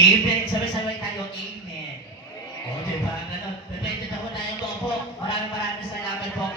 Amen. Sabay-sabay tayo, amen. O, diba? Ganun. Pwede na po tayong po. Maraming salamat po.